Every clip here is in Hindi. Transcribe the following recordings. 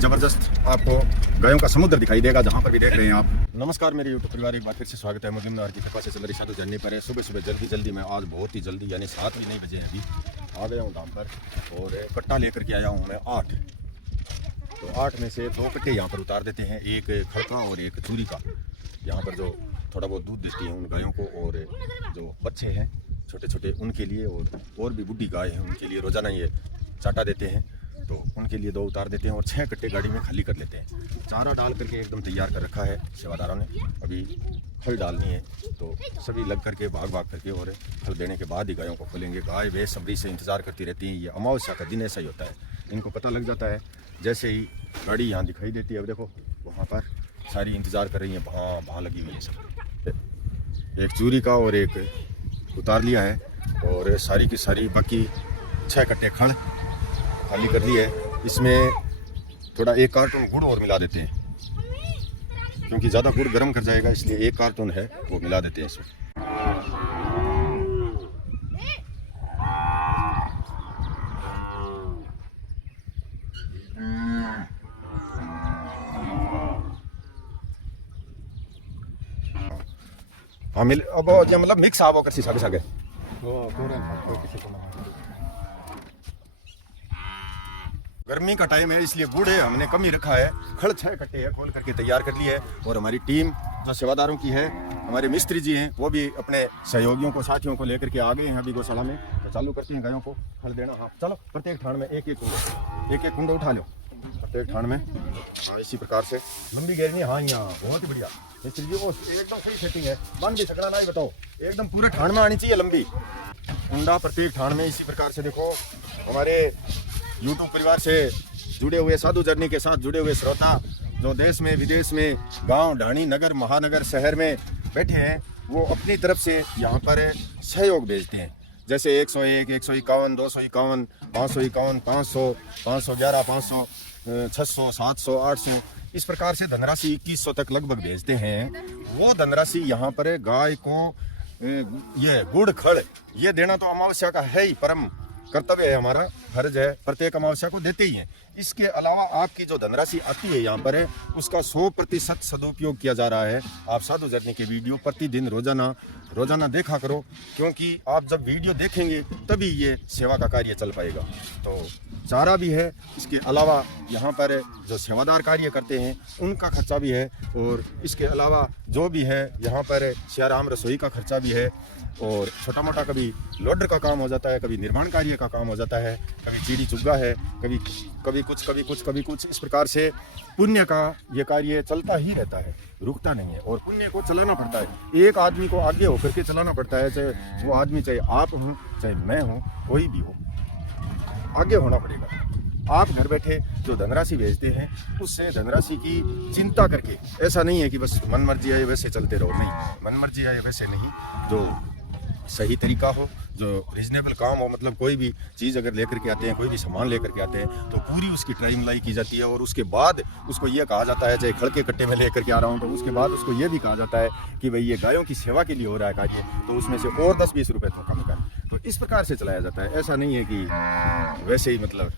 ज़बरदस्त आपको गायों का समुद्र दिखाई देगा जहाँ पर भी देख रहे हैं आप। नमस्कार मेरे यूट्यूब परिवार, एक बार फिर से स्वागत है। मुस्लिम नहर की कृपा से चल रही साधु जर्नी पर है। सुबह सुबह जल्दी मैं आज बहुत ही जल्दी यानी 7 भी नहीं बजे अभी आ गया हूँ धाम पर और कट्टा लेकर के आया हूँ मैं 8। तो 8 में से 2 कट्टे यहाँ पर उतार देते हैं, एक खड़का और एक चूरी का। यहाँ पर जो थोड़ा बहुत दूध देती है उन गायों को और जो बच्चे हैं छोटे छोटे उनके लिए और भी बुढ़ी गाय हैं उनके लिए रोज़ाना ये चाटा देते हैं, तो उनके लिए 2 उतार देते हैं और 6 कट्टे गाड़ी में खाली कर लेते हैं। चारा डाल करके एकदम तैयार कर रखा है सेवादारों ने। अभी फल डालनी है तो सभी लग करके भाग करके और फल देने के बाद ही गायों को खोलेंगे। गाय बेसब्री से इंतज़ार करती रहती हैं। ये अमावस्या का दिन ऐसा ही होता है, इनको पता लग जाता है जैसे ही गाड़ी यहाँ दिखाई देती है। अब देखो वहाँ पर सारी इंतज़ार कर रही हैं, वहाँ लगी हुई है सब। एक चूरी का और एक उतार लिया है और सारी की सारी बाकी 6 कट्टे खड़ खाली कर ली है। इसमें थोड़ा 1 कार्टून गुड़ और मिला देते हैं क्योंकि ज़्यादा गुड़ गर्म कर जाएगा, इसलिए 1 कार्टून है वो मिला देते हैं इसमें। हाँ मिल अब ये मतलब मिक्स आवो कर सागे सागे गर्मी का टाइम है इसलिए गुड़ है हमने कम ही रखा है। खड़ 6 कट्टे है खोल करके तैयार कर ली है और हमारी टीम जो सेवादारों की है, हमारे मिस्त्री जी हैं, वो भी अपने सहयोगियों को साथियों को लेकर के आ गए हैं अभी गौशाला में। तो चालू करते हैं गायों को खड़ देना। हाँ चलो, प्रत्येक ठाण में एक कुंडा उठा लो प्रत्येक ठाण में। हाँ इसी प्रकार से लंबी घेरनी। हाँ यहाँ बहुत ही बढ़िया मिस्त्री जी, वो एकदम सही सेटिंग है। बन भी सकना नहीं, बताओ एकदम पूरे ठाण में आनी चाहिए लंबी कुंडा प्रत्येक ठाण में। इसी प्रकार से देखो हमारे यूट्यूब परिवार से जुड़े हुए साधु जर्नी के साथ जुड़े हुए श्रोता जो देश में विदेश में गांव ढाणी नगर महानगर शहर में बैठे हैं, वो अपनी तरफ से यहाँ पर सहयोग भेजते हैं। जैसे 101, 151, 251, 551, 500, 511, 500, 600, 700, 800 इस प्रकार से धनराशि 2100 तक लगभग भेजते हैं। वो धनराशि यहाँ पर गाय को ये गुड़ खड़ ये देना तो अमावस्या का है ही, परम कर्तव्य है, हमारा फर्ज है, प्रत्येक अमावस्या को देते ही हैं। इसके अलावा आपकी जो धनराशि आती है यहाँ पर है उसका 100% सदुपयोग किया जा रहा है। आप साधु जर्नी के वीडियो प्रतिदिन रोजाना देखा करो, क्योंकि आप जब वीडियो देखेंगे तभी ये सेवा का कार्य चल पाएगा। तो चारा भी है, इसके अलावा यहाँ पर जो सेवादार कार्य करते हैं उनका खर्चा भी है और इसके अलावा जो भी है यहाँ पर सियाराम रसोई का खर्चा भी है और छोटा मोटा कभी लोडर का काम हो जाता है, कभी निर्माण कार्य का काम हो जाता है, कभी चीड़ी चुग्गा है, कभी कुछ इस प्रकार से पुण्य का ये कार्य चलता ही रहता है, रुकता नहीं है। और पुण्य को चलाना पड़ता है, एक आदमी को आगे होकर के चलाना पड़ता है। चाहे वो आदमी चाहे आप हूँ चाहे मैं हूँ कोई भी हो, आगे होना पड़ेगा। आप घर बैठे जो धनराशि भेजते हैं उससे धनराशि की चिंता करके, ऐसा नहीं है कि बस मन मर्जी आए वैसे चलते रहो, नहीं, मन मर्जी आए वैसे नहीं। जो सही तरीका हो, जो रीजनेबल काम हो, मतलब कोई भी चीज़ अगर लेकर के आते हैं, कोई भी सामान लेकर के आते हैं तो पूरी उसकी टाइम लाई की जाती है और उसके बाद उसको ये कहा जाता है, चाहे खड़के कट्टे में लेकर के आ रहा हूँ तो उसके बाद उसको ये भी कहा जाता है कि भाई ये गायों की सेवा के लिए हो रहा है कार्य, तो उसमें से और 10-20 रुपये तो कम कर। तो इस प्रकार से चलाया जाता है, ऐसा नहीं है कि वैसे ही मतलब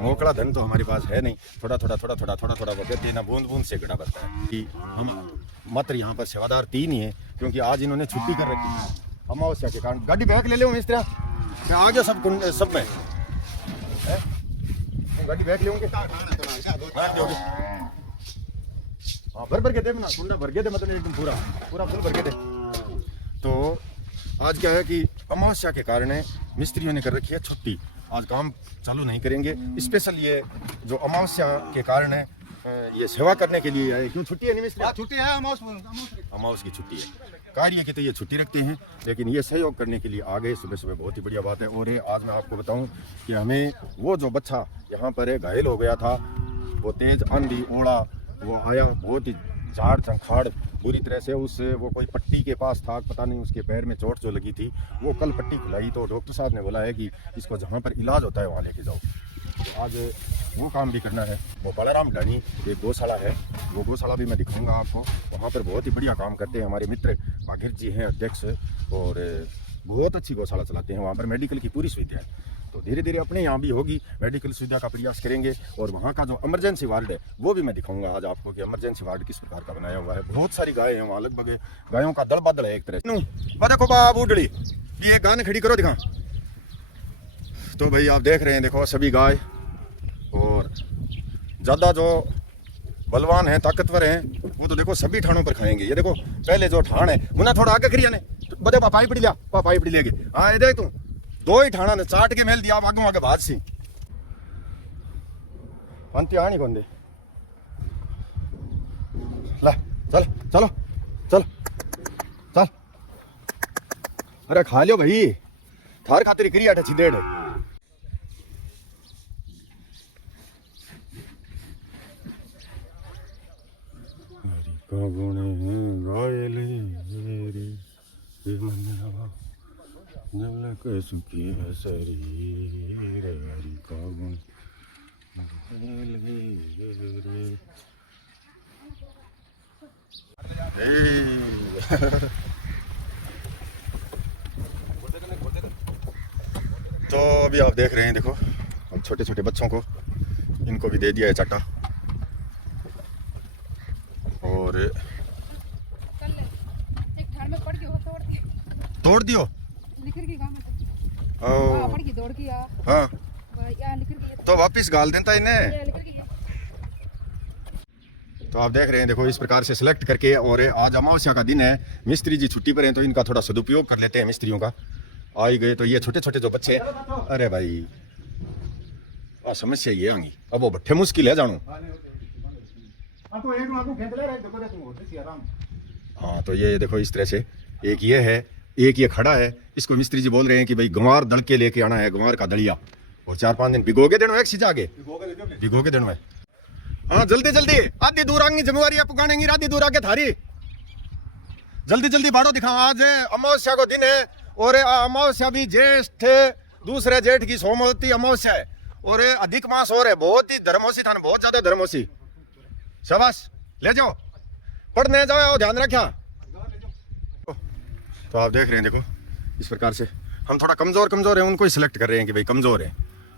मोकड़ा धन तो हमारे पास है नहीं। थोड़ा वो कहते हैं ना, बूंद बूंद से गड़ा बनता है। कि हम मात्र यहाँ पर सेवादार 3 ही हैं क्योंकि आज इन्होंने छुट्टी कर रखी है अमावस्या के कारण। गाड़ी बैग ले लो मिस्त्री, मैं आ गया सब में गाड़ी बैग लेंगे। हाँ भर के दे ना, कुंडा भर के दे, मतलब एकदम पूरा फुल भर के दे। तो आज क्या है कि अमावस्या के कारण मिस्त्रियों ने कर रखी है छुट्टी, आज काम चालू नहीं करेंगे। स्पेशल ये जो अमावस्या के कारण है ये सेवा करने के लिए आए। क्यों छुट्टी है? नहीं मिस्त्री छुट्टी है, अमावस की छुट्टी है, कार्य के तो ये छुट्टी रखते हैं, लेकिन ये सहयोग करने के लिए आ गए सुबह बहुत ही बढ़िया बात है। और आज मैं आपको बताऊं कि हमें वो जो बच्चा यहाँ पर घायल हो गया था, वो तेज आंधी ओढ़ा वो आया, बहुत ही झाड़ झंखाड़ बुरी तरह से, उससे वो कोई पट्टी के पास था, पता नहीं उसके पैर में चोट जो लगी थी, वो कल पट्टी खुलाई तो डॉक्टर साहब ने बोला है कि इसको जहाँ पर इलाज होता है वहाँ लेके जाओ। तो आज वो काम भी करना है। वो बलराम ढाणी एक गौशाला है, वो गौशाला भी मैं दिखाऊंगा आपको। वहाँ पर बहुत ही बढ़िया काम करते हैं हमारे मित्र भागीरथ जी हैं अध्यक्ष, और बहुत अच्छी गौशाला चलाते हैं। वहाँ पर मेडिकल की पूरी सुविधा है। तो धीरे धीरे अपने यहाँ भी होगी मेडिकल सुविधा का प्रयास करेंगे। और वहाँ का जो इमरजेंसी वार्ड है वो भी मैं दिखाऊंगा आज आपको कि इमरजेंसी वार्ड किस प्रकार का बनाया हुआ है। बहुत सारी गायें हैं वहाँ, लगभग गायों का दल बदल है एक तरह से। देखो बाबू उडली ये गान खड़ी करो दिखा। तो भाई आप देख रहे हैं, देखो सभी गाय, और ज़्यादा जो बलवान है ताकतवर हैं वो तो देखो सभी ठाणों पर खाएंगे। ये देखो पहले जो ठाण है मुना थोड़ा आगे करिया ने बदे पापाई पड़ी लिया, पापाई पड़ी लेके हाँ ये देख तू दो ही ठाणा ने चाट के मेल दिया आगे आगे भाज सी अंति आनी कौन दे ला चल चलो चल चल। अरे खा लियो भाई, थार खातिर करी आटे छिदेड़ गुणे गायले रे मनवा जल के सुखी हसरी रे हरि का गुण तो अभी आप देख रहे हैं, देखो अब छोटे छोटे बच्चों को इनको भी दे दिया है चाटा। और तोड़ दियो हाँ तो वापिस गाल देता इन्हें। तो आप देख रहे हैं, देखो इस प्रकार से सिलेक्ट करके, और आज अमावस्या का दिन है, मिस्त्री जी छुट्टी पर हैं तो इनका थोड़ा सदुपयोग कर लेते हैं मिस्त्रियों का। आई गए तो ये छोटे छोटे जो बच्चे, अरे भाई समस्या ये आएंगी अब वो बट्ठे मुश्किल है जानू। हाँ तो ये देखो इस तरह से एक ये है, एक ये खड़ा है, इसको मिस्त्री जी बोल रहे हैं कि भाई गंवार दल के लेके आना है, गंवार का दलिया, और 4-5 दिन भिगोगे देना एक सीधा आगे भिगोगे देना है। हाँ जल्दी जल्दी आधी दूर आएंगी जिम्मेवारी आप गानेंगी, आधी दूर आगे थारी जल्दी जल्दी बाड़ो दिखाओ। आज अमावस्या को दिन है, और अमावस्या भी ज्येष्ठ दूसरे जेठ की सोमवती अमावस्या है, और अधिक मास और है, बहुत ही धर्मोसी था, बहुत ज्यादा धर्मोसी। शाबाश ले जाओ पढ़ने जाओ, ध्यान रखा। तो आप देख रहे हैं, देखो इस प्रकार से हम थोड़ा कमजोर है उनको ही सिलेक्ट कर रहे हैं कि भाई कमजोर है,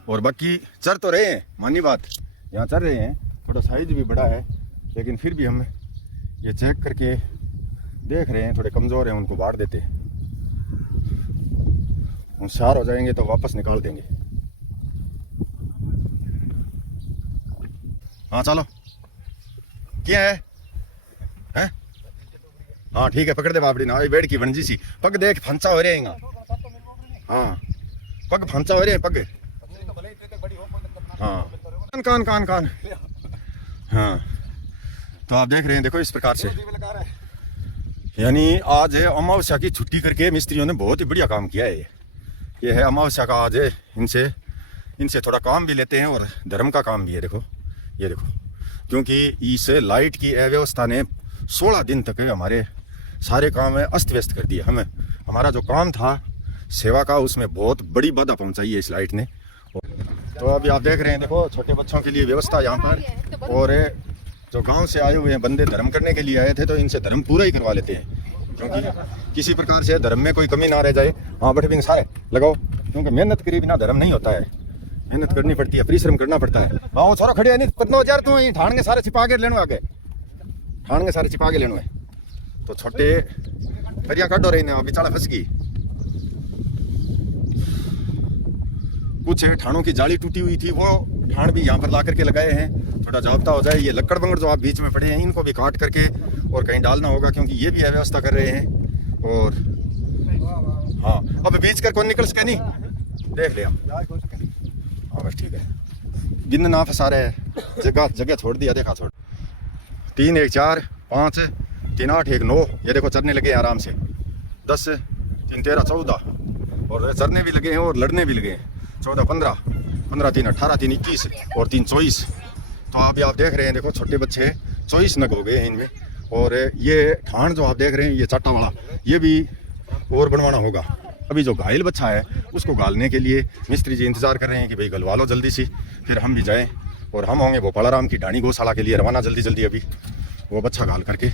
और बाकी चर तो रहे हैं, मानी बात यहाँ चल रहे हैं, थोड़ा साइज भी बड़ा है, लेकिन फिर भी हम ये चेक करके देख रहे हैं थोड़े कमजोर हैं उनको बांट देते हैं, होशियार हो जाएंगे तो वापस निकाल देंगे। हाँ चलो क्या है हैं? हाँ ठीक है पकड़ दे बापड़ी ना, बेड़ की बनजी सी पग देख फंसा हो रहे हैं। हाँ पग फंसा हो रहे हैं पग। हाँ कान कान कान। हाँ तो आप देख रहे हैं, देखो इस प्रकार से, यानी आज है अमावस्या की छुट्टी करके मिस्त्रियों ने बहुत ही बढ़िया काम किया है। ये है अमावस्या का आज है, इनसे थोड़ा काम भी लेते हैं और धर्म का काम भी है। देखो ये देखो, क्योंकि इस लाइट की अव्यवस्था ने 16 दिन तक हमारे सारे काम अस्त व्यस्त कर दिए। हमारा जो काम था सेवा का उसमें बहुत बड़ी बाधा पहुंचाई है इस लाइट ने। तो अभी आप देख रहे हैं, देखो छोटे बच्चों के लिए व्यवस्था यहाँ पर, और जो गांव से आए हुए हैं बंदे धर्म करने के लिए आए थे तो इनसे धर्म पूरा ही करवा लेते हैं, क्योंकि किसी प्रकार से धर्म में कोई कमी ना रह जाए। हाँ बट भी सारे लगाओ, क्योंकि मेहनत करे बिना धर्म नहीं होता है, मेहनत करनी पड़ती है, परिश्रम करना पड़ता है। हाँ वो छोरा खड़े है नहीं पत्नो हजार तू ठाण के सारे छिपा के लेनो, आगे ठाण के सारे छिपा के लेनो है। तो छोटे फरिया काटो रही ने बिचारा फंस गई। कुछ ठाणों की जाली टूटी हुई थी, वो ठाण भी यहाँ पर ला करके लगाए हैं, थोड़ा जाब्ता हो जाए। ये लक्कड़ बंगड़ जो आप बीच में पड़े हैं इनको भी काट करके और कहीं डालना होगा, क्योंकि ये भी व्यवस्था कर रहे हैं। और हाँ अब बीच कर कौन निकल सके नहीं, देख लिया। हाँ बस ठीक है, गिन ना फंसा रहे हैं, जगह छोड़ दिया, देखा छोड़। 3 1 4 5 3 8 1 9, ये देखो चरने लगे आराम से। 10 3 13 14, और चरने भी लगे हैं और लड़ने भी लगे हैं। 14 15 15 3 18 3 21 और 3 24। तो आप देख रहे हैं, देखो छोटे बच्चे 24 नग हो गए हैं इनमें। और ये ठाण जो आप देख रहे हैं ये चाटा वाला, ये भी और बनवाना होगा। अभी जो घायल बच्चा है उसको गालने के लिए मिस्त्री जी इंतजार कर रहे हैं कि भाई गलवा लो जल्दी सी, फिर हम भी जाएं और हम होंगे भोपालाराम की ढाणी गौशाला के लिए रवाना जल्दी जल्दी, अभी वो बच्चा गाल करके।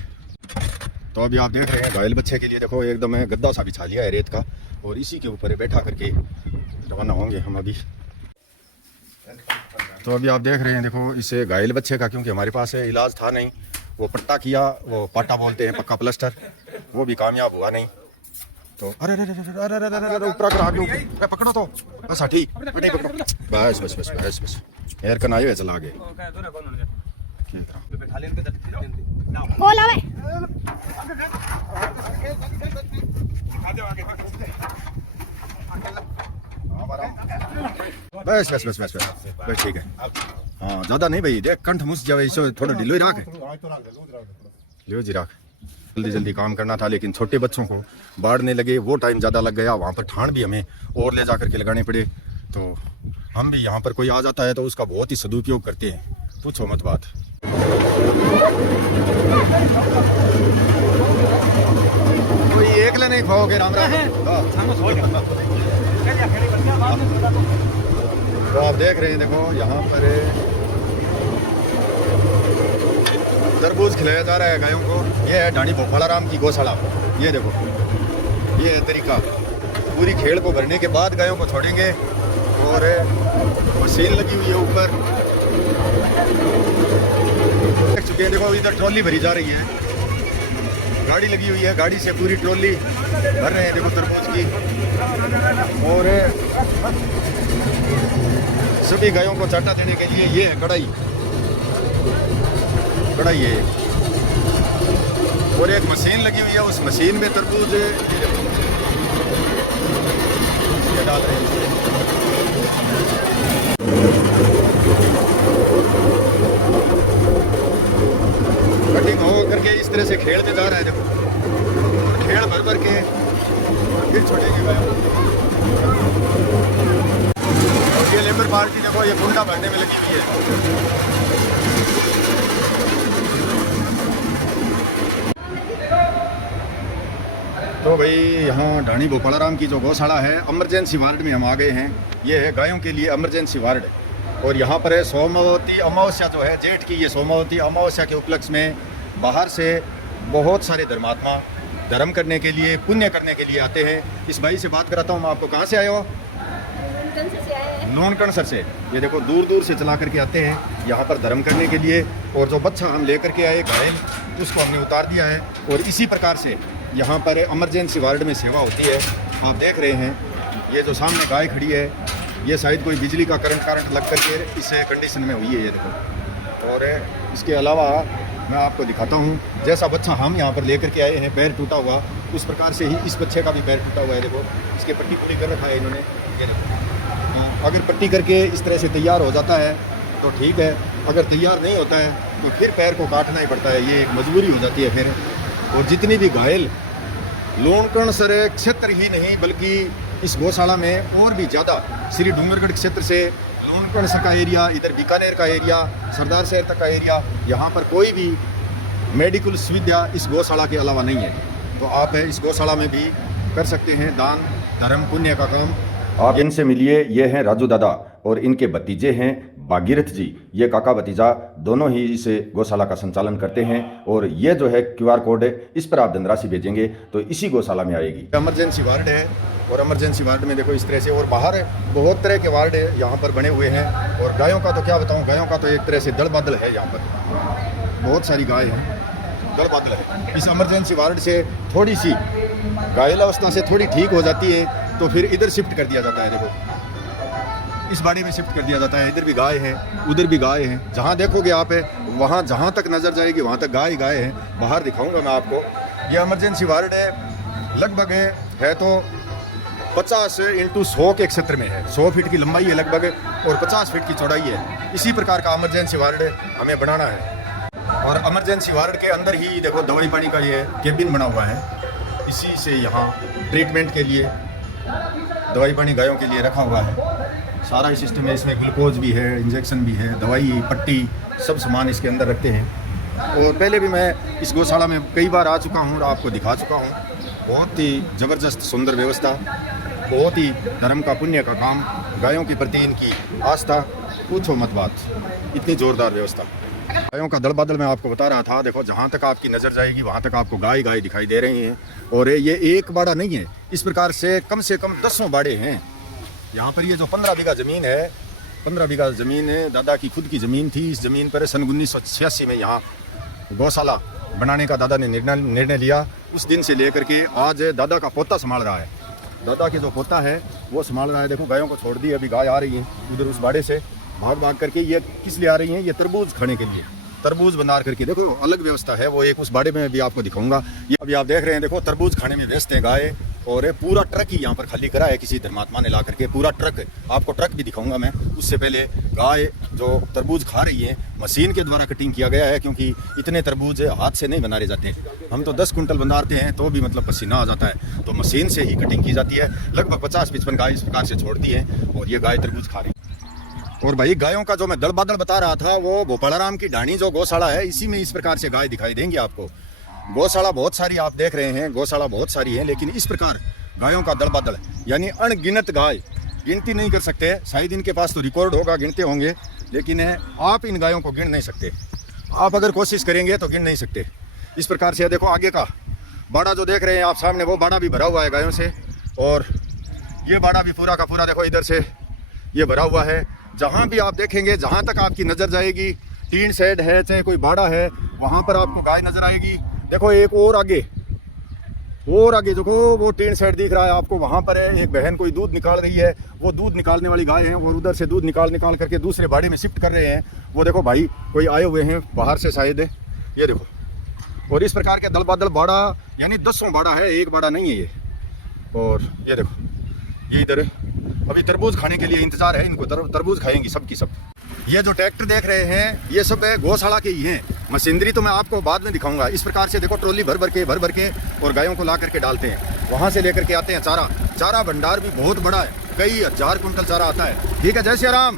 तो अभी आप देख रहे हैं घायल बच्चे के लिए देखो एकदम गद्दा सा बिछा लिया है रेत का, और इसी के ऊपर बैठा करके रवाना होंगे हम अभी। तो अभी आप देख रहे हैं, देखो इसे घायल बच्चे का, क्योंकि हमारे पास इलाज था नहीं, वो पट्टा किया, वो पाटा बोलते हैं, पक्का प्लास्टर, वो भी कामयाब हुआ नहीं। तो अरे अरे अरे अरे अरे ऊपर आगे पकड़ो तो बस, ठीक बस बस बस बस बस एयर कन आयो चला आगे बस बस बस बस बस ठीक है। हाँ ज़्यादा नहीं भाई, देख कंठ मुस जावे, इसे थोड़ा ढिलो ही रख, लियो जी रख। जल्दी जल्दी काम करना था, लेकिन छोटे बच्चों को बाढ़ने लगे, वो टाइम ज़्यादा लग गया, वहाँ पर ठाण भी हमें और ले जा करके लगाने पड़े। तो हम भी यहाँ पर कोई आ जाता है तो उसका बहुत ही सदुपयोग करते हैं, पूछो मत बात। कोई एक ले नहीं खाओगे राम राम। तो आप देख रहे हैं, देखो यहाँ पर तरबूज खिलाया जा रहा है गायों को। ये है ढाणी भोपालाराम की गौशाला। ये देखो, ये है तरीका। पूरी खेल को भरने के बाद गायों को छोड़ेंगे, और मशीन लगी हुई है ऊपर, देख चुके हैं। देखो इधर ट्रॉली भरी जा रही है, गाड़ी लगी हुई है, गाड़ी से पूरी ट्रॉली भर रहे हैं, देखो तरबूज की। और सभी गायों को चाटा देने के लिए ये है कढ़ाई है, और एक मशीन लगी हुई है, उस मशीन में तरबूज डाल रहे हैं। कटिंग हो करके इस तरह से खेल में जा रहा है, देखो, और खेल भर भर के फिर छोड़ेंगे गायों। और ये लेबर पार्टी देखो, ये कुंडा भरने में लगी हुई है। तो भाई यहाँ ढाणी भोपालाराम की जो गौशाला है, इमरजेंसी वार्ड में हम आ गए हैं। ये है गायों के लिए इमरजेंसी वार्ड, और यहाँ पर है सोमवती अमावस्या जो है जेठ की, ये सोमवती अमावस्या के उपलक्ष्य में बाहर से बहुत सारे धर्मात्मा धर्म करने के लिए, पुण्य करने के लिए आते हैं। इस भाई से बात कराता हूँ मैं आपको। कहाँ से आए हो? नोनकणसर से। ये देखो दूर दूर से चला करके आते हैं यहाँ पर धर्म करने के लिए। और जो बच्चा हम लेकर के आए घायल, उसको हमने उतार दिया है। और इसी प्रकार से यहाँ पर इमरजेंसी वार्ड में सेवा होती है। आप देख रहे हैं, ये जो सामने गाय खड़ी है, ये शायद कोई बिजली का करंट लग करके इस कंडीशन में हुई है, ये देखो। और इसके अलावा मैं आपको दिखाता हूँ, जैसा बच्चा हम यहाँ पर लेकर के आए हैं, पैर टूटा हुआ, उस प्रकार से ही इस बच्चे का भी पैर टूटा हुआ है। देखो, इसके पट्टी पूरी कर रखा है इन्होंने, ये देखो। अगर पट्टी करके इस तरह से तैयार हो जाता है तो ठीक है, अगर तैयार नहीं होता है तो फिर पैर को काटना ही पड़ता है, ये एक मजबूरी हो जाती है फिर। और जितनी भी घायल लोणकणसर क्षेत्र ही नहीं बल्कि इस गौशाला में और भी ज़्यादा श्री डूंगरगढ़ क्षेत्र से लोणकणसर का एरिया, इधर बीकानेर का एरिया, सरदार शहर तक का एरिया, यहाँ पर कोई भी मेडिकल सुविधा इस गौशाला के अलावा नहीं है। तो आप इस गौशाला में भी कर सकते हैं दान धर्म पुण्य का काम। आप इनसे मिलिए। ये हैं राजू दादा और इनके भतीजे हैं भागीरथ जी। ये काका भतीजा दोनों ही इस गौशाला का संचालन करते हैं। और ये जो है QR कोड है, इस पर आप धनराशि भेजेंगे तो इसी गौशाला में आएगी। इमरजेंसी वार्ड है, और इमरजेंसी वार्ड में देखो इस तरह से, और बाहर बहुत तरह के वार्ड यहाँ पर बने हुए हैं। और गायों का तो क्या बताऊँ, गायों का तो एक तरह से दल बदल है, यहाँ पर बहुत सारी गाय हैं, दल बदल है। इस इमरजेंसी वार्ड से थोड़ी सी घायल अवस्था से थोड़ी ठीक हो जाती है तो फिर इधर शिफ्ट कर दिया जाता है। देखो इस बाड़ी में शिफ्ट कर दिया जाता है। इधर भी गाय है, उधर भी गाय है, जहाँ देखोगे आप है वहाँ, जहाँ तक नज़र जाएगी वहाँ तक गाय गाय है। बाहर दिखाऊंगा मैं आपको। ये इमरजेंसी वार्ड है, लगभग है तो 50 × 100 के क्षेत्र में है। 100 फीट की लंबाई है लगभग, और 50 फीट की चौड़ाई है। इसी प्रकार का इमरजेंसी वार्ड हमें बनाना है। और इमरजेंसी वार्ड के अंदर ही देखो दवाई पानी का ये केबिन बना हुआ है। इसी से यहाँ ट्रीटमेंट के लिए दवाई पानी गायों के लिए रखा हुआ है। सारा ही सिस्टम है, इसमें ग्लूकोज भी है, इंजेक्शन भी है, दवाई पट्टी सब सामान इसके अंदर रखते हैं। और पहले भी मैं इस गौशाला में कई बार आ चुका हूँ और आपको दिखा चुका हूँ। बहुत ही ज़बरदस्त सुंदर व्यवस्था, बहुत ही धर्म का पुण्य का काम, गायों के प्रति इनकी आस्था पूछो मत बात, इतनी ज़ोरदार व्यवस्था। गायों का दल बदल मैं आपको बता रहा था। देखो जहाँ तक आपकी नज़र जाएगी वहाँ तक आपको गाय गाय दिखाई दे रही हैं। और ये एक बाड़ा नहीं है, इस प्रकार से कम दसों बाड़े हैं यहाँ पर। ये जो 15 बीघा ज़मीन है, 15 बीघा ज़मीन है, दादा की खुद की ज़मीन थी। इस ज़मीन पर सन 1986 में यहाँ गौशाला बनाने का दादा ने निर्णय लिया। उस दिन से लेकर के आज दादा का पोता संभाल रहा है। दादा के जो पोता है वो संभाल रहा है। देखो गायों को छोड़ दी, अभी गाय आ रही है उधर उस बाड़े से भाग भाग करके। ये किस लिए आ रही हैं? ये तरबूज खाने के लिए, तरबूज बना करके। देखो अलग व्यवस्था है, वो एक उस बाड़े में भी आपको दिखाऊंगा। ये अभी आप देख रहे हैं, देखो तरबूज खाने में व्यस्त है गाय। और पूरा ट्रक ही यहाँ पर खाली करा है किसी धर्मात्मा ने ला करके, पूरा ट्रक। आपको ट्रक भी दिखाऊंगा मैं। उससे पहले गाय जो तरबूज खा रही है, मशीन के द्वारा कटिंग किया गया है, क्योंकि इतने तरबूज हाथ से नहीं बनाए जाते। हम तो 10 कुंटल बनाते हैं तो भी मतलब पसीना आ जाता है, तो मशीन से ही कटिंग की जाती है। लगभग 50-55 गाय इस प्रकार से छोड़ती है और ये गाय तरबूज खा रही है। और भाई गायों का जो मैं दल बदल बता रहा था, वो भोपालाराम की ढाणी जो गौशाला है, इसी में इस प्रकार से गाय दिखाई देंगी आपको। गौशाला बहुत सारी आप देख रहे हैं, गौशाला बहुत सारी है, लेकिन इस प्रकार गायों का दल बदल यानी अनगिनत गाय, गिनती नहीं कर सकते। शायद इनके पास तो रिकॉर्ड होगा, गिनते होंगे, लेकिन आप इन गायों को गिन नहीं सकते। आप अगर कोशिश करेंगे तो गिन नहीं सकते। इस प्रकार से देखो आगे का बाड़ा जो देख रहे हैं आप सामने, वो बाड़ा भी भरा हुआ है गायों से। और ये बाड़ा भी पूरा का पूरा देखो इधर से ये भरा हुआ है। जहाँ भी आप देखेंगे, जहाँ तक आपकी नज़र जाएगी, टीन शेड है चाहे कोई बाड़ा है, वहाँ पर आपको गाय नज़र आएगी। देखो एक और आगे देखो वो टीन शेड दिख रहा है आपको, वहाँ पर है एक बहन कोई दूध निकाल रही है। वो दूध निकालने वाली गाय है और उधर से दूध निकाल करके दूसरे बाड़े में शिफ्ट कर रहे हैं। वो देखो भाई कोई आए हुए हैं बाहर से शायद, ये देखो। और इस प्रकार के दल बदल बाड़ा यानी 10 बाड़ा है, एक बाड़ा नहीं है ये। और ये देखो ये इधर अभी तरबूज खाने के लिए इंतजार है इनको, तरबूज खाएंगी सबकी सब। ये जो ट्रैक्टर देख रहे हैं ये सब गौशाला के ही हैं। मशीनरी तो मैं आपको बाद में दिखाऊंगा। इस प्रकार से देखो ट्रॉली भर भर के और गायों को ला करके डालते हैं, वहाँ से लेकर के आते हैं चारा भंडार भी बहुत बड़ा है, कई 1000 कुंटल चारा आता है। ठीक है, जय श्री राम,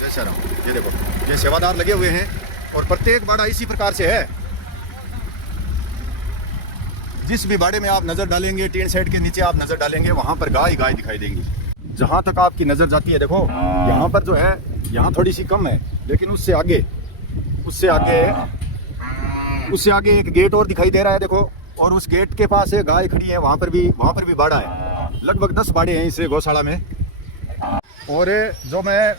जय श्री राम। ये देखो ये सेवादार लगे हुए हैं और प्रत्येक बाड़ा इसी प्रकार से है। जिस भी बाड़े में आप नज़र डालेंगे, टीन शेड के नीचे आप नज़र डालेंगे, वहाँ पर गाय गाय दिखाई देंगी। जहाँ तक आपकी नज़र जाती है, देखो यहाँ पर जो है यहाँ थोड़ी सी कम है, लेकिन उससे आगे एक गेट और दिखाई दे रहा है देखो। और उस गेट के पास एक गाय खड़ी है, वहाँ पर भी बाड़ा है। लगभग 10 बाड़े हैं इस गौशाला में। और जो मैं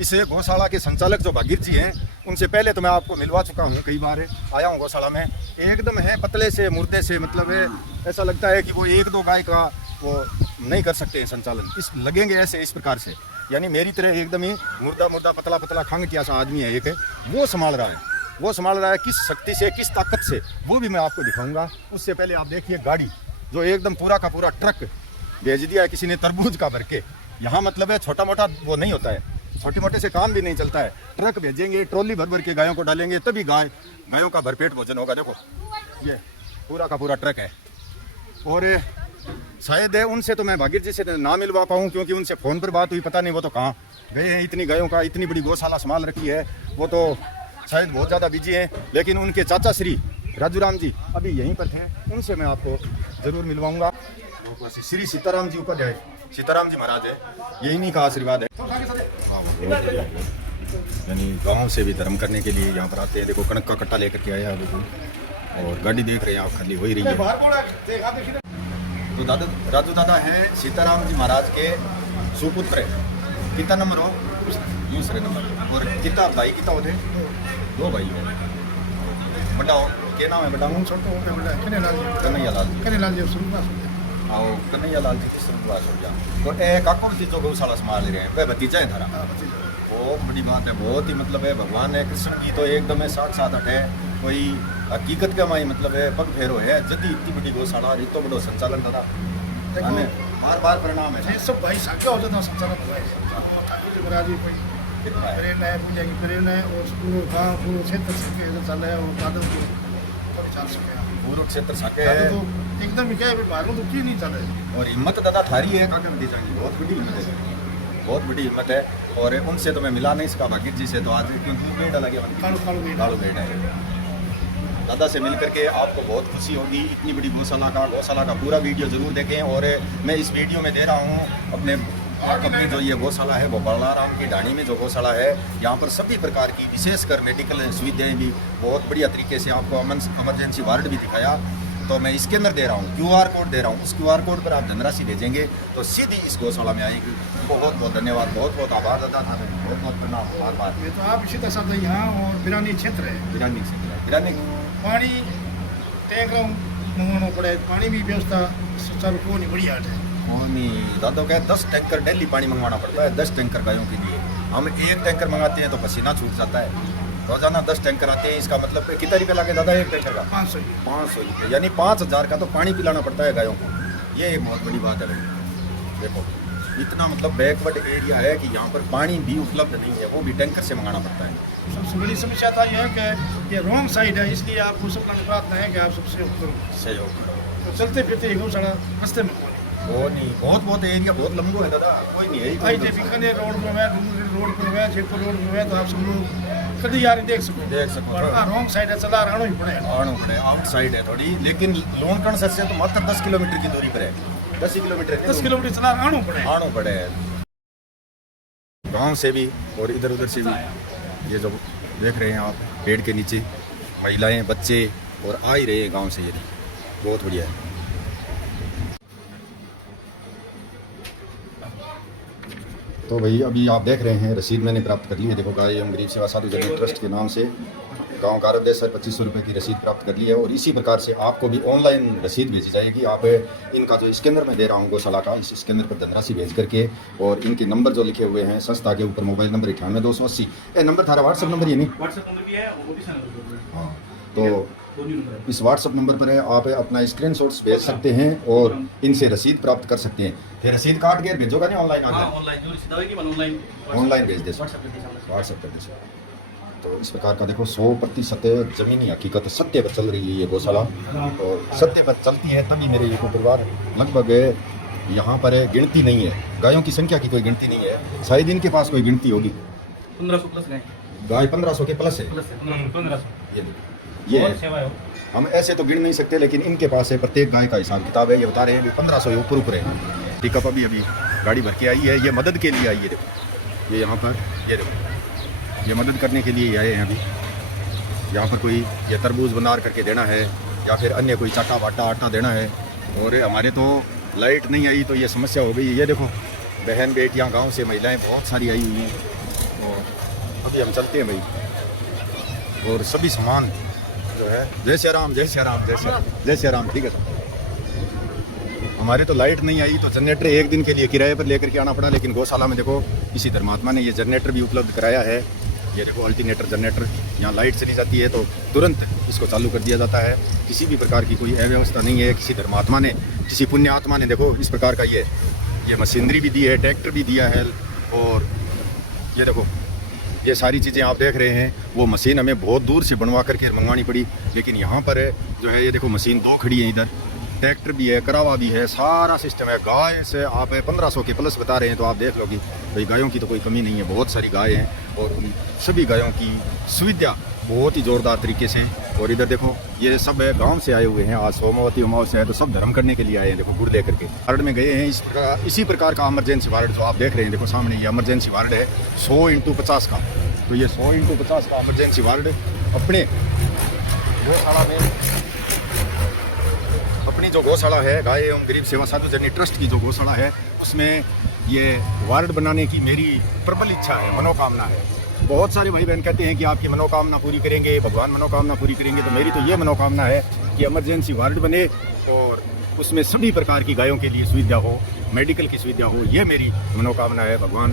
इस गौशाला के संचालक जो भागीर जी हैं, उनसे पहले तो मैं आपको मिलवा चुका हूँ, कई बार आया हूँ गौशाला में। एकदम है पतले से मुर्दे से, मतलब ऐसा लगता है कि वो 1-2 गाय का वो नहीं कर सकते संचालन। इस लगेंगे ऐसे इस प्रकार से, यानी मेरी तरह एकदम ही मुर्दा पतला खंग क्या सा आदमी है एक है, वो संभाल रहा है किस शक्ति से, किस ताकत से, वो भी मैं आपको दिखाऊंगा। उससे पहले आप देखिए गाड़ी जो एकदम पूरा का पूरा ट्रक भेज दिया है किसी ने तरबूज का भर के। यहाँ मतलब है छोटा मोटा वो नहीं होता है, छोटे मोटे से काम भी नहीं चलता है। ट्रक भेजेंगे, ट्रॉली भर के गायों को डालेंगे, तभी गायों का भरपेट भोजन होगा। देखो ये पूरा का पूरा ट्रक है। और शायद उनसे तो मैं भागीर जी से ना मिलवा पाऊँ, क्योंकि उनसे फ़ोन पर बात हुई, पता नहीं वो तो कहाँ गए हैं। इतनी गायों का इतनी बड़ी गौशाला संभाल रखी है, वो तो शायद बहुत ज़्यादा बिजी हैं। लेकिन उनके चाचा श्री राजूराम जी अभी यहीं पर थे, उनसे मैं आपको ज़रूर मिलवाऊंगा। श्री सीताराम जी उपाध्याय, सीताराम जी महाराज है, ये इन्हीं का आशीर्वाद है। यानी गाँव से भी धर्म करने के लिए यहाँ पर आते हैं। देखो कणक का कट्टा लेकर के आया अभी, और गाड़ी देख रहे हैं आप, खाली हो ही रही है। तो राजू दादा है सीताराम जी महाराज के सुपुत्र। कितना नंबर हो? दूसरे नंबर। और कितना भाई कितना होते? 2 भाई हो। बड़ा हो क्या नाम है? बड़ा हूँ छोटो हो गया कन्हैया लाल जी आओ, कन्हैया लाल जी की शुरुआत हो गया। तो एक काकों की जो गौशाला संभाल रहे हैं, वह भतीजा है थारा। बहुत बड़ी बात है, बहुत ही मतलब है। भगवान है कृष्ण की तो एकदम है साथ है, कोई हकीकत का माई मतलब है पग फेरो है। जदी इतनी बड़ी गौशाला, इतना बड़ो संचालन दादा बार प्रणाम है। ये सब भाई साक्या हो जाता संचालन हुआ है। ठाकुर जी महाराज जी प्रेरणा है, पूजा की प्रेरणा है। और पूरे गाँव पूरे क्षेत्र से चल रहा है। और दादा को कभी चल सके पूरे क्षेत्र सके तो एकदम क्या है, भागो तो क्यों नहीं चल रहे। और हिम्मत दादा थारी है काका दी जाएगी, बहुत बड़ी हिम्मत है, बहुत बड़ी हिम्मत है। और उनसे तो मैं मिला नहीं सका भागीर जी से, तो आज क्योंकि बेटा लगे कालू बेटा है। दादा से मिल करके आपको बहुत खुशी होगी। इतनी बड़ी गौशाला का पूरा वीडियो ज़रूर देखें। और मैं इस वीडियो में दे रहा हूँ अपने अपनी जो ये गौशाला है वो बल्लाराम की ढाणी में जो गौशाला है, यहाँ पर सभी प्रकार की विशेषकर मेडिकल सुविधाएं भी बहुत बढ़िया तरीके से आपको इमरजेंसी वार्ड भी दिखाया। तो मैं इसके अंदर दे रहा हूँ QR कोड दे रहा हूँ, उस QR कोड पर आप धनराशि भेजेंगे तो सीधी इस गौशाला में आएगी। बहुत बहुत धन्यवाद, बहुत बहुत आभार दादा था, बहुत बहुत प्रणाम, बार बार। ये तो आप इसी तरह से यहाँ और बिरानी क्षेत्र है, बिरानी पानी टैंक मंगवाना पड़े, पानी भी व्यवस्था सुचारू को नहीं बढ़िया है। दादा क्या 10 टैंकर डेली पानी मंगवाना पड़ता है, 10 टैंकर गायों के लिए। हम एक टैंकर मंगाते हैं तो पसीना छूट जाता है। रोजाना 10 टैंकर आते हैं, इसका मतलब कितना रुपये लगे दादा एक टैंकर का? 500 रुपये, यानी 5000 का तो पानी पिलाना पड़ता है गायों को। ये एक बहुत बड़ी बात है भाई। देखो इतना मतलब बैकवर्ड एरिया है कि यहाँ पर पानी भी उपलब्ध नहीं है, वो भी टैंकर से मंगाना पड़ता है। सबसे बड़ी समस्या तो यह है कि ये रॉन्ग साइड है, इसलिए आपको सब प्रार्थना है कि आप सबसे सहयोग करो। सहयोग तो चलते फिरते गौशाला रास्ते में वो नहीं, बहुत एरिया बहुत लंबो है दादा, कोई नहीं है। भाई बीकानेर रोड पर है, डूंगरी रोड पर है, जयपुर रोड पर है, तो आप सब लोग कभी यार देख सको। रॉन्ग साइड है, चला आना ही पड़े, आउट साइड है थोड़ी, लेकिन लोनकण से तो मात्र 10 किलोमीटर की दूरी पर है। 10 किलोमीटर चला आना पड़े गाँव से भी और इधर उधर से भी। ये जो देख रहे हैं आप पेड़ के नीचे महिलाएं बच्चे और आ ही रहे हैं गाँव से, ये बहुत बढ़िया है। तो भाई अभी आप देख रहे हैं रसीद मैंने प्राप्त कर ली है। देखो गाय एवं गरीब सेवा साधु जननी ट्रस्ट के नाम से गांव कारब देश से 2500 रुपये की रसीद प्राप्त कर ली है। और इसी प्रकार से आपको भी ऑनलाइन रसीद भेजी जाएगी। आप इनका जो स्कैनर मैं दे रहा हूँ गौशाला का, इस स्कैनर पर धनराशि भेज करके और इनके नंबर जो लिखे हुए हैं संस्था के ऊपर, मोबाइल नंबर 98 280 ये नंबर थारा व्हाट्सअप नंबर, ये नहीं व्हाट्सएप नंबर भी है, वो भी सेंड हाँ, तो इस व्हाट्सअप नंबर पर आप अपना स्क्रीनशॉट्स भेज सकते हैं और इनसे रसीद प्राप्त कर सकते हैं। फिर रसीद काट के भेजोगा नहीं ऑनलाइन? ऑनलाइन भेज दे, व्हाट्सएप कर दे। तो इस प्रकार का देखो 100% जमीनी हकीकत सत्य पर चल रही है ये गौशाला, और सत्य पर चलती है तभी मेरे ये परिवार लगभग यहाँ पर गिनती नहीं है, गायों की संख्या की कोई गिनती नहीं है, शायद इनके पास कोई गिनती होगी। 1500 प्लस गाय 1500 के प्लस है। 1500 ये हम ऐसे तो गिन नहीं सकते, लेकिन इनके पास है प्रत्येक गाय का हिसाब किताब है। ये बता रहे हैं 1500 ऊपर है। पिकअप अभी गाड़ी भर के आई है, ये मदद के लिए आई है। देखो ये यहाँ पर, ये देखो ये मदद करने के लिए आए हैं। अभी यहाँ पर कोई ये तरबूज बनार करके देना है या फिर अन्य कोई चाटा वाटा आटा देना है। और हमारे तो लाइट नहीं आई तो ये समस्या हो गई। ये देखो बहन बेटियाँ गाँव से महिलाएँ बहुत सारी आई हुई हैं। और अभी हम चलते हैं भाई, और सभी सामान जो है, जय श्री राम, जय श्री राम, जय श्री राम। ठीक है सर, हमारे तो लाइट नहीं आई तो जनरेटर एक दिन के लिए किराए पर लेकर के आना पड़ा, लेकिन गौशाला में देखो किसी धर्मात्मा ने ये जनरेटर भी उपलब्ध कराया है। ये देखो अल्टरनेटर जनरेटर, यहाँ लाइट चली जाती है तो तुरंत इसको चालू कर दिया जाता है। किसी भी प्रकार की कोई अव्यवस्था नहीं है। किसी धर्मात्मा ने, किसी पुण्य आत्मा ने देखो इस प्रकार का ये मशीनरी भी दी है, ट्रैक्टर भी दिया है। और ये देखो ये सारी चीज़ें आप देख रहे हैं, वो मशीन हमें बहुत दूर से बनवा करके मंगवानी पड़ी, लेकिन यहाँ पर जो है ये देखो मशीन 2 खड़ी है, इधर ट्रैक्टर भी है, करावा भी है, सारा सिस्टम है। गाय से आप 1500 के प्लस बता रहे हैं तो आप देख लो कि भाई गायों की तो कोई कमी नहीं है, बहुत सारी गाय हैं और उन सभी गायों की सुविधा बहुत ही ज़ोरदार तरीके से। और इधर देखो ये सब गांव से आए हुए हैं, आज सोमवती अमावस्या है तो सब धर्म करने के लिए आए हैं। देखो गुड़ लेकर के वार्ड में गए हैं। इसी प्रकार का इमरजेंसी वार्ड जो आप देख रहे हैं, देखो सामने ये इमरजेंसी वार्ड है 100x50 का। तो ये 100x50 का इमरजेंसी वार्ड अपने गौशाला में, अपनी जो गौशाला है गाय एवं गरीब सेवा साधु जननी ट्रस्ट की जो गौशाला है, उसमें ये वार्ड बनाने की मेरी प्रबल इच्छा है, मनोकामना है। बहुत सारे भाई बहन कहते हैं कि आपकी मनोकामना पूरी करेंगे, भगवान मनोकामना पूरी करेंगे। तो मेरी तो ये मनोकामना है कि इमरजेंसी वार्ड बने और उसमें सभी प्रकार की गायों के लिए सुविधा हो, मेडिकल की सुविधा हो। ये मेरी मनोकामना है। भगवान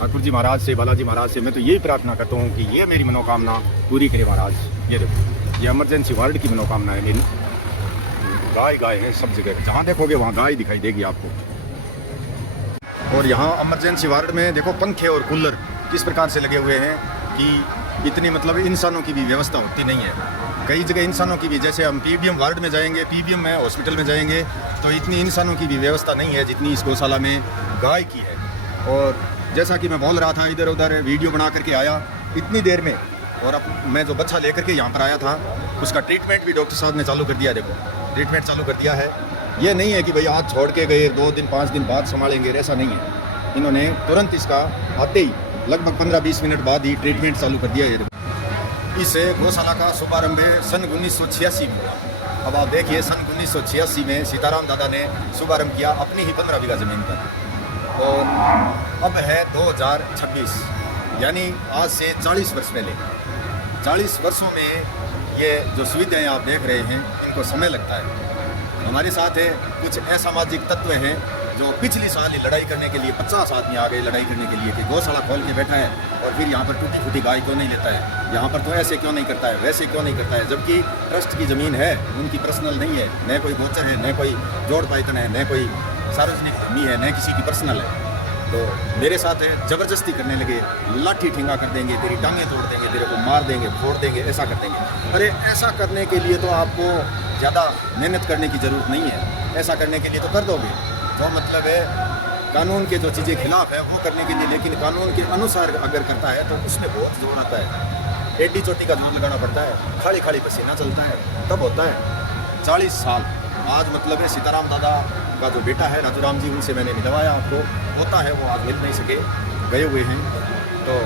ठाकुर जी महाराज से, बालाजी महाराज से मैं तो यही प्रार्थना करता हूँ कि ये मेरी मनोकामना पूरी करे महाराज। ये देखो ये इमरजेंसी वार्ड की मनोकामना है मेरी। गाय है सब जगह, जहाँ देखोगे वहाँ गाय दिखाई देगी आपको। और यहाँ इमरजेंसी वार्ड में देखो पंखे और कूलर किस प्रकार से लगे हुए हैं कि इतनी मतलब इंसानों की भी व्यवस्था होती नहीं है। कई जगह इंसानों की भी, जैसे हम PBM वार्ड में जाएंगे, PBM में हॉस्पिटल में जाएंगे तो इतनी इंसानों की भी व्यवस्था नहीं है जितनी इस गौशाला में गाय की है। और जैसा कि मैं बोल रहा था, इधर उधर वीडियो बना करके आया इतनी देर में, और अब मैं जो बच्चा लेकर के यहाँ पर आया था उसका ट्रीटमेंट भी डॉक्टर साहब ने चालू कर दिया। देखो ट्रीटमेंट चालू कर दिया है। ये नहीं है कि भाई आज छोड़ के गए 2 दिन 5 दिन बाद संभालेंगे, ऐसा नहीं है। इन्होंने तुरंत इसका आते ही लगभग 15-20 मिनट बाद ही ट्रीटमेंट चालू कर दिया। ये इस गौशाला का शुभारंभ सन 1986 में हुआ। अब आप देखिए सन 1986 में सीताराम दादा ने शुभारंभ किया अपनी ही 15 बीघा ज़मीन पर, और अब है 2026, यानी आज से 40 वर्ष पहले। 40 वर्षों में ये जो सुविधाएं आप देख रहे हैं इनको समय लगता है। हमारे साथ है कुछ असामाजिक तत्व हैं जो पिछली साल ही लड़ाई करने के लिए 50 आदमी आ गए लड़ाई करने के लिए कि गौशाला खोल के बैठा है और फिर यहाँ पर टूटी फूटी गाय क्यों नहीं लेता है, यहाँ पर तो ऐसे क्यों नहीं करता है, वैसे क्यों नहीं करता है, जबकि ट्रस्ट की ज़मीन है, उनकी पर्सनल नहीं है, न कोई गोचर है, न कोई जोड़ पाइतन है, न कोई सार्वजनिक भूमि है, न किसी की पर्सनल है। तो मेरे साथ है ज़बरदस्ती करने लगे, लाठी ठिंगा कर देंगे, तेरी टांगें तोड़ देंगे, तेरे को मार देंगे, फोड़ देंगे, ऐसा कर देंगे। अरे ऐसा करने के लिए तो आपको ज़्यादा मेहनत करने की ज़रूरत नहीं है, ऐसा करने के लिए तो कर दोगे। जो मतलब है कानून के जो चीज़ें खिलाफ है वो करने के लिए, लेकिन कानून के अनुसार अगर करता है तो उसमें बहुत जोर आता है, एडी चोटी का जोर लगाना पड़ता है, खाली खाली पसीना चलता है, तब होता है। 40 साल आज मतलब है सीताराम दादा का जो बेटा है राजूराम जी, उनसे मैंने मिलवाया आपको, होता है वो आज मिल नहीं सके, गए हुए हैं। तो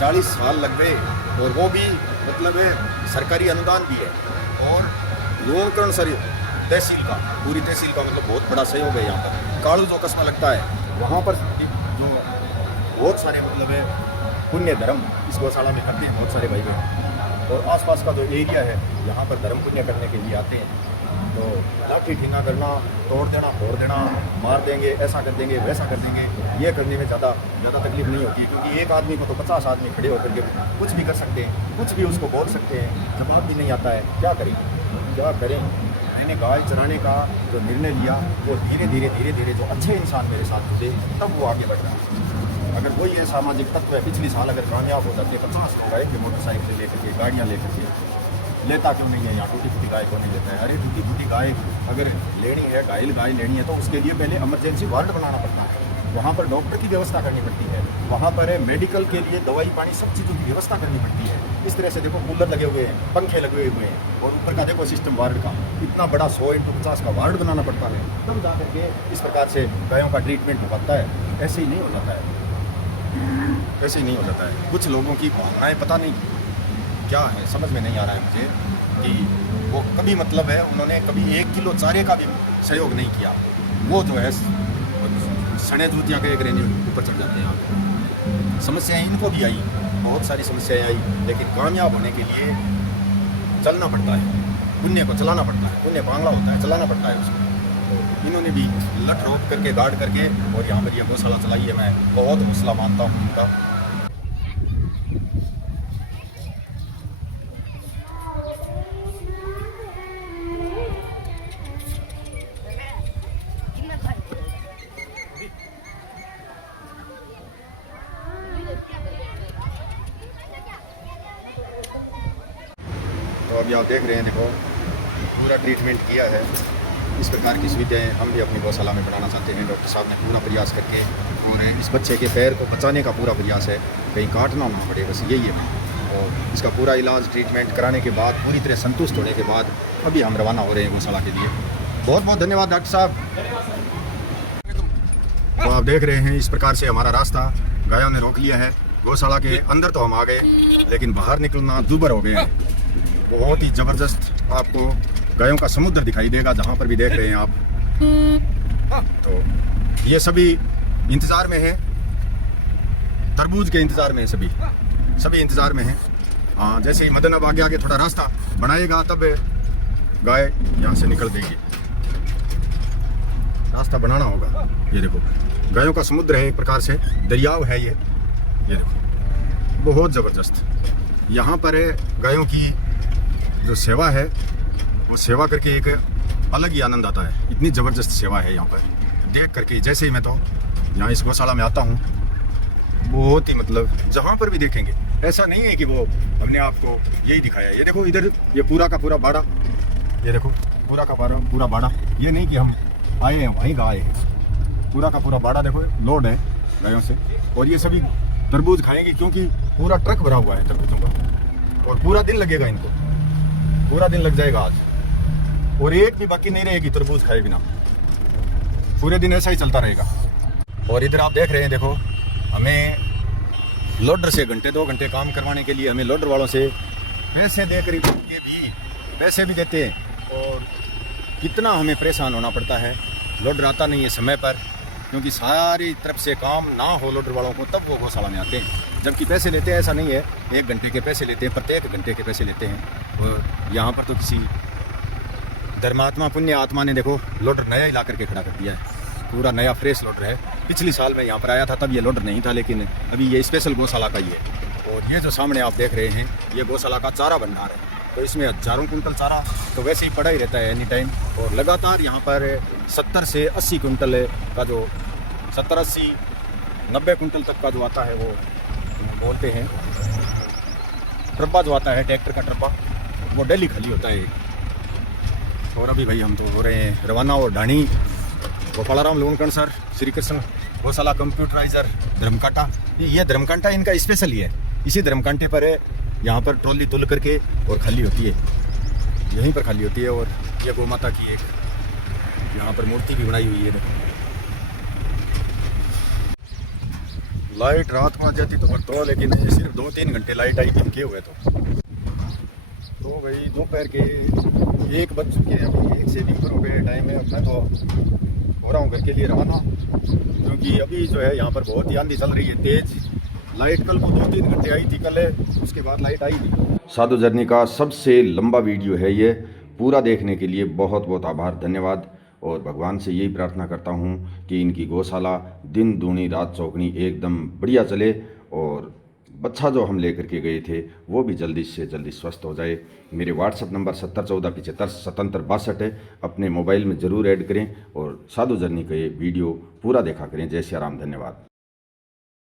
40 साल लग गए, और वो भी मतलब है सरकारी अनुदान भी है, और लोककरण सर तहसील का, पूरी तहसील का मतलब बहुत बड़ा सहयोग है। यहाँ पर कालू जो कस्बा लगता है वहाँ पर जो बहुत सारे मतलब है पुण्य धर्म इस गौशाला में करते हैं बहुत सारे भाई बहन, और आसपास का जो एरिया है यहाँ पर धर्म पुण्य करने के लिए आते हैं। तो लाठी ठिंगा करना, तोड़ देना, फोड़ देना, मार देंगे, ऐसा कर देंगे, वैसा कर देंगे, ये करने में ज़्यादा तकलीफ नहीं होती, क्योंकि एक आदमी को तो 50 आदमी खड़े होकर के कुछ भी कर सकते हैं, कुछ भी उसको बोल सकते हैं, जवाब भी नहीं आता है, क्या करें क्या करें। मैंने गाय चराने का जो निर्णय लिया वो धीरे धीरे जो अच्छे इंसान मेरे साथ थे तब वो आगे बढ़ रहा। अगर कोई ये सामाजिक तत्व है, पिछली साल अगर कामयाब हो जाते 50 लोग आए थे मोटरसाइकिल लेकर के, गाड़ियाँ लेकर के, लेता क्यों नहीं है यहाँ, टूटी फूटी गाय क्यों नहीं लेता है। अरे टूटी फूटी गाय अगर लेनी है, घायल गाय लेनी है तो उसके लिए पहले इमरजेंसी वार्ड बनाना पड़ता है, वहाँ पर डॉक्टर की व्यवस्था करनी पड़ती है, वहाँ पर मेडिकल के लिए दवाई पानी सब चीज़ों की व्यवस्था करनी पड़ती है। इस तरह से देखो कूलर लगे हुए हैं, पंखे लगे हुए हैं, और ऊपर का देखो सिस्टम वार्ड का, इतना बड़ा 100x50 का वार्ड बनाना पड़ता है, तब जा करके इस प्रकार से गायों का ट्रीटमेंट हो पाता है। ऐसे ही नहीं हो जाता है, ऐसे ही नहीं हो जाता है। कुछ लोगों की भावनाएँ पता नहीं क्या है, समझ में नहीं आ रहा है मुझे कि वो कभी मतलब है उन्होंने कभी 1 किलो चारे का भी सहयोग नहीं किया। वो जो है सड़े जूतिया के एक रेंज ऊपर चढ़ जाते हैं। समस्याएं इनको भी आई, बहुत सारी समस्याएं आई, लेकिन कामयाब होने के लिए चलना पड़ता है, पुण्य को चलाना पड़ता है, पुण्य बांगला होता है, चलाना पड़ता है उसको। तो इन्होंने भी लट रोक करके गार्ड करके और यहाँ पर यह गौशाला चलाई है। मैं बहुत हौसला मानता हूँ उनका। तो अभी आप देख रहे हैं, देखो पूरा ट्रीटमेंट किया है। इस प्रकार की सुविधाएं हम भी अपनी गौशाला में बनाना चाहते हैं। डॉक्टर साहब ने पूरा प्रयास करके, और इस बच्चे के पैर को बचाने का पूरा प्रयास है, कहीं काटना ना पड़े, बस यही है। और इसका पूरा इलाज ट्रीटमेंट कराने के बाद, पूरी तरह संतुष्ट होने के बाद अभी हम रवाना हो रहे हैं गौशाला के लिए। बहुत बहुत धन्यवाद डॉक्टर साहब। तो आप देख रहे हैं इस प्रकार से हमारा रास्ता गायों ने रोक लिया है। गौशाला के अंदर तो हम आ गए, लेकिन बाहर निकलना दूभर हो गए हैं। बहुत ही ज़बरदस्त आपको गायों का समुद्र दिखाई देगा जहाँ पर भी देख रहे हैं आप। तो ये सभी इंतज़ार में हैं, तरबूज के इंतज़ार में, सभी इंतज़ार में हैं। हाँ, जैसे ही मदन अब आगे थोड़ा रास्ता बनाएगा तब गाय यहाँ से निकल देगी। रास्ता बनाना होगा। ये देखो गायों का समुद्र है, एक प्रकार से दरियाव है ये देखो, बहुत ज़बरदस्त। यहाँ पर गायों की जो सेवा है वो सेवा करके एक अलग ही आनंद आता है। इतनी ज़बरदस्त सेवा है यहाँ पर देख करके। जैसे ही मैं तो यहाँ इस गौशाला में आता हूँ, बहुत ही मतलब जहाँ पर भी देखेंगे ऐसा नहीं है कि वो हमने आपको यही दिखाया। ये देखो इधर ये पूरा का पूरा बाड़ा, ये देखो पूरा का पूरा बाड़ा, ये नहीं कि हम आए हैं वहीं का आए हैं। पूरा का पूरा बाड़ा देखो लोड है गायों से, और ये सभी तरबूज खाएंगे क्योंकि पूरा ट्रक भरा हुआ है तरबूजों का, और पूरा दिन लगेगा इनको, पूरा दिन लग जाएगा आज, और एक भी बाकी नहीं रहेगी तरबूज खाए बिना। पूरे दिन ऐसा ही चलता रहेगा। और इधर आप देख रहे हैं, देखो हमें लोडर से घंटे 2 घंटे काम करवाने के लिए हमें लोडर वालों से पैसे दे कर के भी पैसे भी देते हैं, और कितना हमें परेशान होना पड़ता है। लोडर आता नहीं है समय पर, क्योंकि सारी तरफ से काम ना हो लोडर वालों को, तब वो गौशाला में आते हैं। जबकि पैसे लेते हैं, ऐसा नहीं है, 1 घंटे के पैसे लेते हैं, प्रत्येक घंटे के पैसे लेते हैं। और यहाँ पर तो किसी धर्मात्मा पुण्य आत्मा ने देखो लोडर नया ही ला करके खड़ा कर दिया है, पूरा नया फ्रेश लोडर है। पिछली साल मैं यहाँ पर आया था, तब ये लोडर नहीं था, लेकिन अभी ये स्पेशल गौशाला का ही है। और ये जो सामने आप देख रहे हैं, ये गौशाला का चारा भंडार है, तो इसमें हजारों कुंटल चारा तो वैसे ही पड़ा ही रहता है एनी टाइम। और लगातार यहाँ पर 70 से 80 कुंटल का जो 70, 80, 90 कुंटल तक का जो आता है, वो बोलते हैं ट्रब्बा जो आता है, ट्रैक्टर का ट्रब्बा, वो डेली खाली होता है। और अभी भाई हम तो हो रहे हैं रवाना, और ढाणी गोपालाराम लोनकण सर श्री कृष्ण गौशाला कंप्यूटराइजर धर्मकांटा, ये धर्मकांटा इनका स्पेशल ही है। इसी धर्मकांटे पर यहाँ पर ट्रॉली तुल करके और खाली होती है, यहीं पर खाली होती है। और ये गौ माता की एक यहाँ पर मूर्ति भी बनाई हुई है। लाइट रात में आ जाती तो तो, लेकिन सिर्फ 2-3 घंटे लाइट आई दिन के हुए तो भाई दोपहर के 1 बज चुके हैं। अभी 1 से 2 पे टाइम है। मैं तो हो रहा हूँ घर के लिए रवाना, क्योंकि अभी जो है यहाँ पर बहुत ही आंधी चल रही है तेज। लाइट कल को 2-3 घंटे आई थी कल, उसके बाद लाइट आई नहीं। साधु जर्नी का सबसे लंबा वीडियो है ये, पूरा देखने के लिए बहुत बहुत आभार, धन्यवाद। और भगवान से यही प्रार्थना करता हूँ कि इनकी गौशाला दिन दूनी रात चौगनी एकदम बढ़िया चले, और बच्चा जो हम लेकर के गए थे वो भी जल्दी से जल्दी स्वस्थ हो जाए। मेरे व्हाट्सएप नंबर 7014757762 है, अपने मोबाइल में ज़रूर ऐड करें और साधु जर्नी का ये वीडियो पूरा देखा करें। जय श्री राम, धन्यवाद।